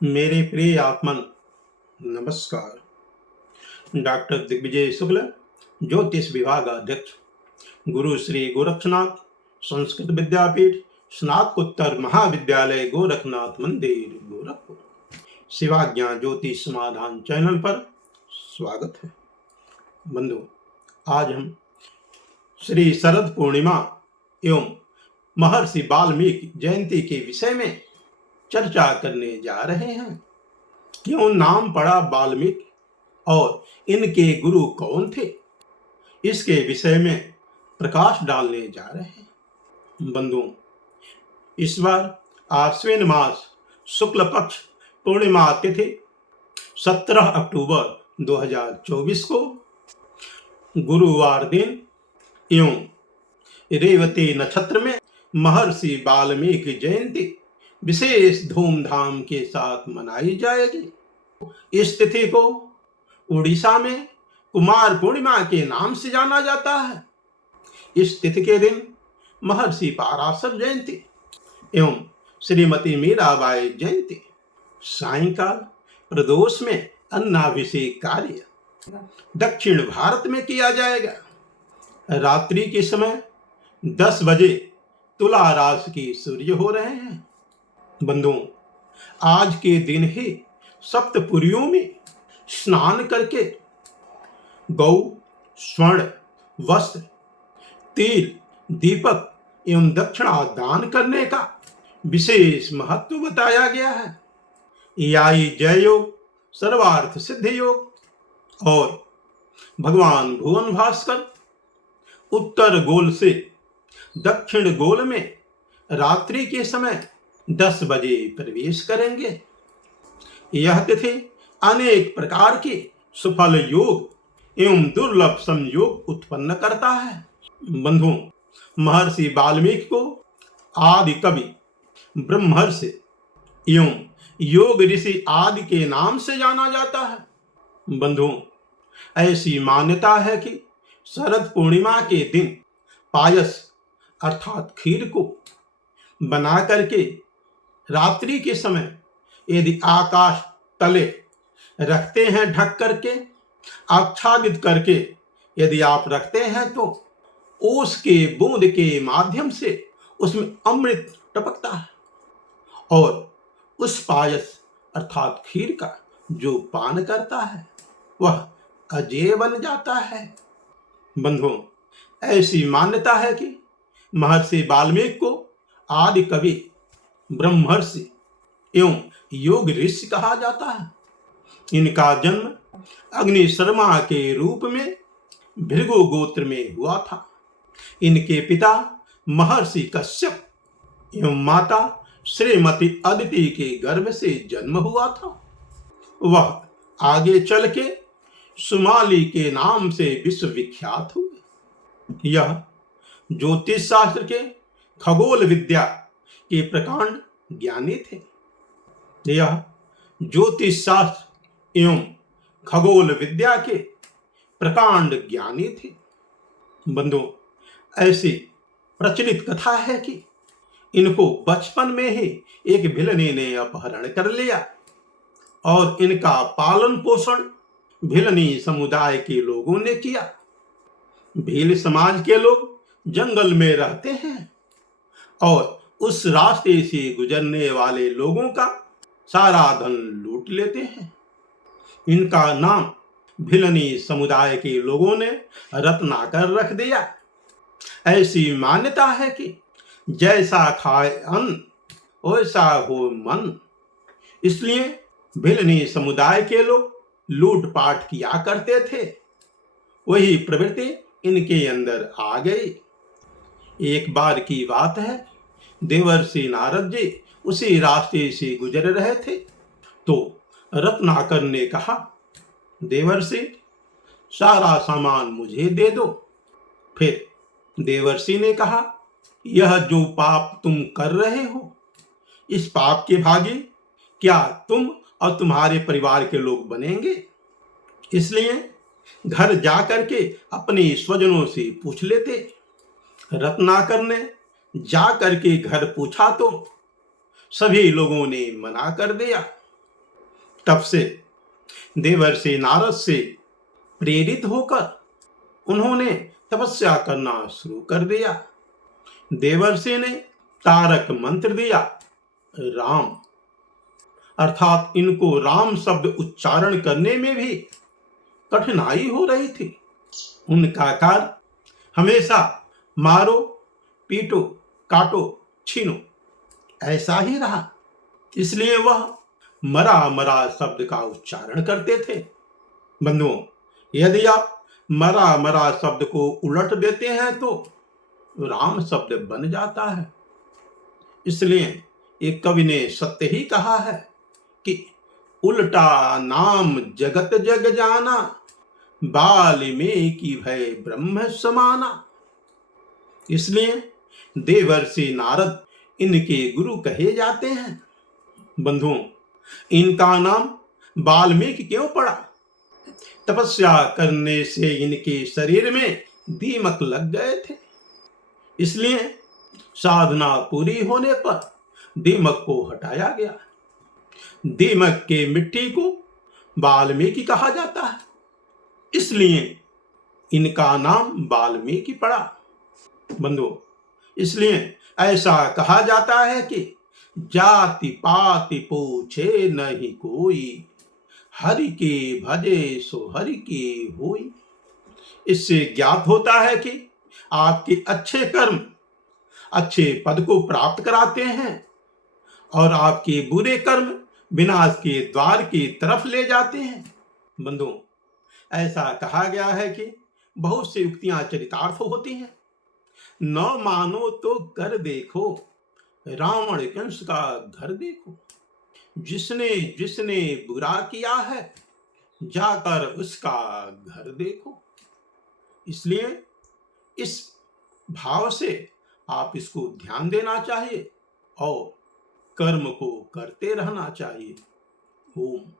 मेरे प्रिय आत्मन, नमस्कार। डॉक्टर दिग्विजय शुक्ल, ज्योतिष विभाग अध्यक्ष, गुरु श्री गोरक्षनाथ संस्कृत विद्यापीठ, स्नातकोत्तर महाविद्यालय गोरखनाथ मंदिर, गोरखपुर। शिवाज्ञा ज्योतिष समाधान चैनल पर स्वागत है। बंधु, आज हम श्री शरद पूर्णिमा एवं महर्षि वाल्मीकि जयंती के विषय में चर्चा करने जा रहे हैं। क्यों नाम पड़ा वाल्मीकि और इनके गुरु कौन थे, इसके विषय में प्रकाश डालने जा रहे हैं। बंधुओं, इस बार आश्विन मास शुक्ल पक्ष पूर्णिमा तिथि 17 अक्टूबर 2024 को गुरुवार दिन एवं रेवती नक्षत्र में महर्षि वाल्मीकि जयंती विशेष धूमधाम के साथ मनाई जाएगी। इस तिथि को उड़ीसा में कुमार पूर्णिमा के नाम से जाना जाता है। इस तिथि के दिन महर्षि पराशर जयंती एवं श्रीमती मीराबाई जयंती, सायंकाल प्रदोष में अन्नाभिषेक कार्य दक्षिण भारत में किया जाएगा। रात्रि के समय 10 बजे तुला राशि की सूर्य हो रहे हैं। बंधुओं, आज के दिन ही सप्तपुरियों में स्नान करके गौ, स्वर्ण, वस्त्र, तिल, दीपक एवं दक्षिणा दान करने का विशेष महत्व बताया गया है। याई जय योग, सर्वार्थ सिद्धि योग और भगवान भुवन भास्कर उत्तर गोल से दक्षिण गोल में रात्रि के समय 10 बजे प्रवेश करेंगे। यह तिथि अनेक प्रकार के सुफल योग एवं दुर्लभ संयोग उत्पन्न करता है। बंधुओं, महर्षि वाल्मीकि को आदि कवि, ब्रह्मर्षि एवं योग ऋषि आदि के नाम से जाना जाता है। बंधुओं, ऐसी मान्यता है कि शरद पूर्णिमा के दिन पायस अर्थात खीर को बना करके रात्रि के समय यदि आकाश तले रखते हैं, ढक करके आच्छादित करके यदि आप रखते हैं तो ओस के बूंद के माध्यम से उसमें अमृत टपकता है और उस पायस अर्थात खीर का जो पान करता है वह अजेय बन जाता है। बंधुओं, ऐसी मान्यता है कि महर्षि वाल्मीकि को आदि कवि, ब्रह्मर्षि एवं योग ऋषि कहा जाता है। इनका जन्म अग्नि शर्मा के रूप में भृगु गोत्र में हुआ था। इनके पिता महर्षि कश्यप एवं माता श्रीमती अदिति के गर्भ से जन्म हुआ था। वह आगे चल के सुमाली के नाम से विश्वविख्यात हुए। यह ज्योतिष शास्त्र के खगोल विद्या के प्रकांड ज्ञानी थे। यह ज्योतिष शास्त्र एवं खगोल विद्या के प्रकांड ज्ञानी थे। बंधुओं, ऐसी प्रचलित कथा है कि इनको बचपन में ही एक भिलनी ने अपहरण कर लिया और इनका पालन पोषण भिलनी समुदाय के लोगों ने किया। भील समाज के लोग जंगल में रहते हैं और उस रास्ते से गुजरने वाले लोगों का सारा धन लूट लेते हैं। इनका नाम भिलनी समुदाय के लोगों ने रत्नाकर रख दिया। ऐसी मान्यता है कि जैसा खाए अन्न वैसा हो मन, इसलिए भिलनी समुदाय के लोग लूटपाट किया करते थे। वही प्रवृत्ति इनके अंदर आ गई। एक बार की बात है, देवर्षि नारद जी उसी रास्ते से गुजर रहे थे तो रत्नाकर ने कहा, देवर्षि, सारा सामान मुझे दे दो। फिर देवर्षि ने कहा, यह जो पाप तुम कर रहे हो, इस पाप के भागी क्या तुम और तुम्हारे परिवार के लोग बनेंगे? इसलिए घर जाकर के अपने स्वजनों से पूछ लेते। रत्नाकर ने जा करके घर पूछा तो सभी लोगों ने मना कर दिया। तब से देवर्षि नारद से प्रेरित होकर उन्होंने तपस्या करना शुरू कर दिया। देवर्षि ने तारक मंत्र दिया। राम अर्थात इनको राम शब्द उच्चारण करने में भी कठिनाई हो रही थी। उनका कार्य हमेशा मारो, पीटो, काटो, छीनो ऐसा ही रहा। इसलिए वह मरा मरा शब्द का उच्चारण करते थे। बंधुओं, यदि आप मरा मरा शब्द को उलट देते हैं तो राम शब्द बन जाता है। इसलिए एक कवि ने सत्य ही कहा है कि उल्टा नाम जगत जग जाना, वाल्मीकि भय ब्रह्म समाना। इसलिए देवर्षि नारद इनके गुरु कहे जाते हैं। बंधुओं, इनका नाम वाल्मीकि क्यों पड़ा? तपस्या करने से इनके शरीर में दीमक लग गए थे। इसलिए साधना पूरी होने पर दीमक को हटाया गया। दीमक के मिट्टी को वाल्मीकि कहा जाता है। इसलिए इनका नाम वाल्मीकि पड़ा। बंधुओं, इसलिए ऐसा कहा जाता है कि जाति पाति पूछे नहीं कोई, हरि के भजे सो हरि के होई। इससे ज्ञात होता है कि आपके अच्छे कर्म अच्छे पद को प्राप्त कराते हैं और आपके बुरे कर्म विनाश के द्वार की तरफ ले जाते हैं। बंधुओं, ऐसा कहा गया है कि बहुत सी युक्तियां चरितार्थ होती हैं। न मानो तो कर देखो, रावण कंस का घर देखो। जिसने जिसने बुरा किया है, जाकर उसका घर देखो। इसलिए इस भाव से आप इसको ध्यान देना चाहिए और कर्म को करते रहना चाहिए। ओम।